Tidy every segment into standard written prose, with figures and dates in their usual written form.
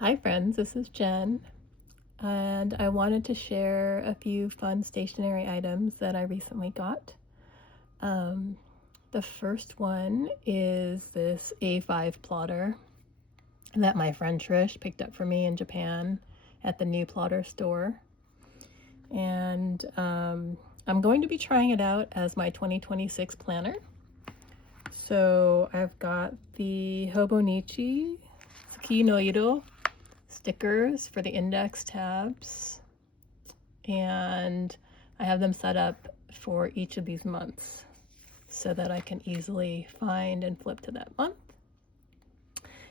Hi friends, this is Jen, and I wanted to share a few fun stationery items that I recently got. Um, the first one is this A5 plotter that my friend Trish picked up for me in Japan at the new plotter store. And I'm going to be trying it out as my 2026 planner. So I've got the Hobonichi Tsuki stickers for the index tabs, and I have them set up for each of these months so that I can easily find and flip to that month.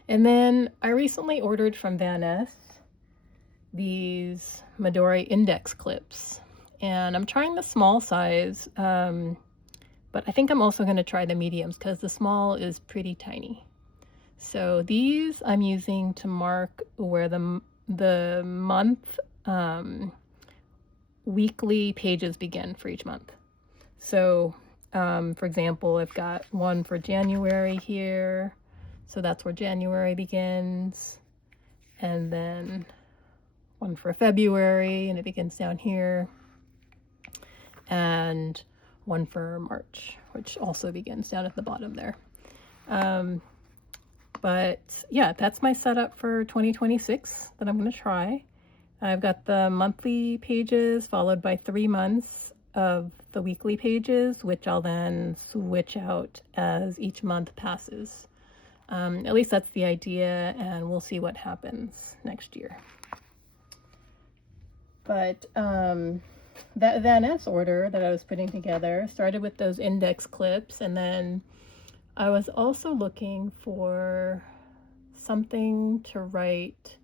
And then I recently ordered from Van Ness these Midori index clips, and I'm trying the small size, but I think I'm also going to try the mediums because the small is pretty tiny. So these I'm using to mark where the month weekly pages begin for each month. So for example, I've got one for January here, so that's where January begins, and then one for February, and it begins down here, and one for March, which also begins down at the bottom there. But yeah, that's my setup for 2026 that I'm going to try. I've got the monthly pages followed by 3 months of the weekly pages, which I'll then switch out as each month passes. At least that's the idea, and we'll see what happens next year. But that Van Ness order that I was putting together started with those index clips, and then I was also looking for something to write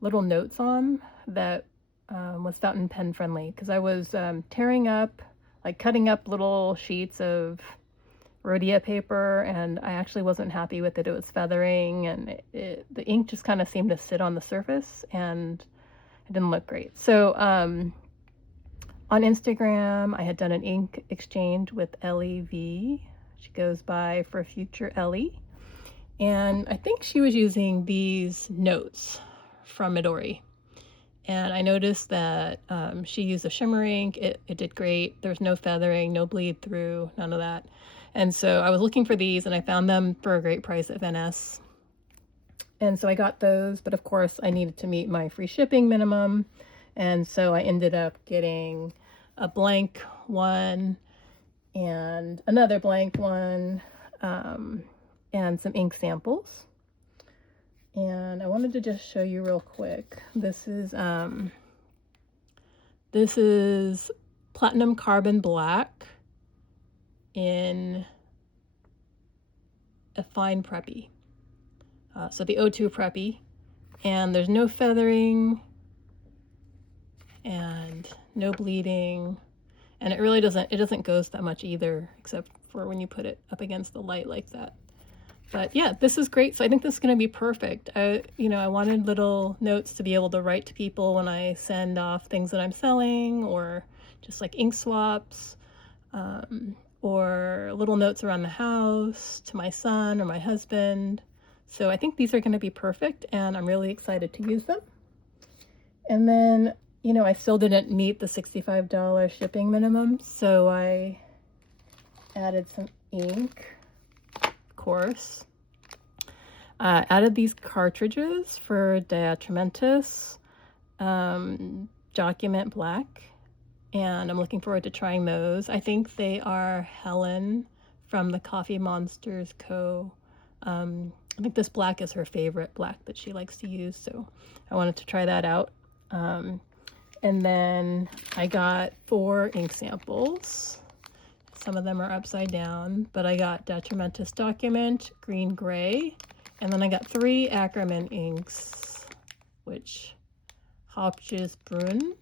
little notes on that was fountain pen friendly, because I was tearing up, like cutting up little sheets of rhodia paper, and I actually wasn't happy with it. It was feathering, and the ink just kind of seemed to sit on the surface, and it didn't look great. So on Instagram, I had done an ink exchange with Ellie V. She goes by for Future Ellie. And I think she was using these notes from Midori. And I noticed that she used a shimmer ink. It did great. There's no feathering, no bleed through, none of that. And so I was looking for these, and I found them for a great price at Van Ness. And so I got those, but of course I needed to meet my free shipping minimum. And so I ended up getting a blank one and another blank one, and some ink samples. And I wanted to just show you real quick. This is platinum carbon black in a fine preppy. So the O2 preppy, and there's no feathering and no bleeding, and it really doesn't ghost that much either, except for when you put it up against the light like that. But yeah, this is great. So I think this is going to be perfect. I wanted little notes to be able to write to people when I send off things that I'm selling, or just like ink swaps, or little notes around the house to my son or my husband. So I think these are going to be perfect, and I'm really excited to use them. And then, I still didn't meet the $65 shipping minimum, so I added some ink, of course. Added these cartridges for Diatramentis Document Black, and I'm looking forward to trying those. I think they are Helen from the Coffee Monsters Co. I think this black is her favorite black that she likes to use, so I wanted to try that out. And then I got 4 ink samples. Some of them are upside down, but I got Detrimentus Document, green gray, and then I got 3 Ackerman inks, which Hauptschulbrunn,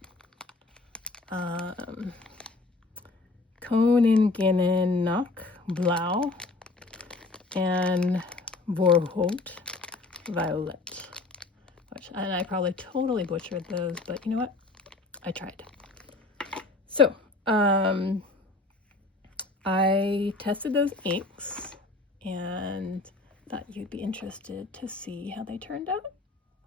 Koningin Blau, and Vorholt Violet. And I probably totally butchered those, but you know what? I tried. So, I tested those inks and thought you'd be interested to see how they turned out.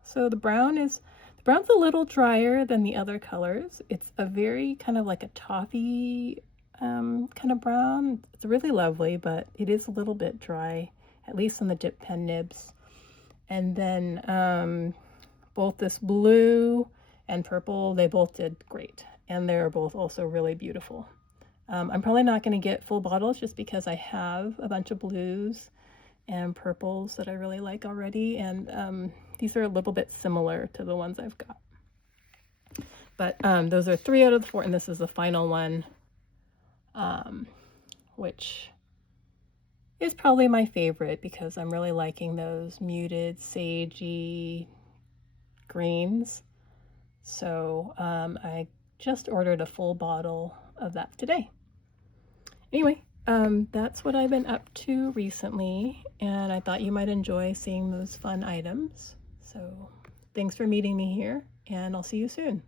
So the brown's a little drier than the other colors. It's a very kind of like a toffee kind of brown. It's really lovely, but it is a little bit dry, at least on the dip pen nibs. And then both this blue and purple, they both did great. And they're both also really beautiful. I'm probably not going to get full bottles just because I have a bunch of blues and purples that I really like already. And these are a little bit similar to the ones I've got. But those are 3 out of the 4, and this is the final one, which is probably my favorite because I'm really liking those muted sagey greens. So I just ordered a full bottle of that today. Anyway, that's what I've been up to recently, and I thought you might enjoy seeing those fun items. So thanks for meeting me here, and I'll see you soon.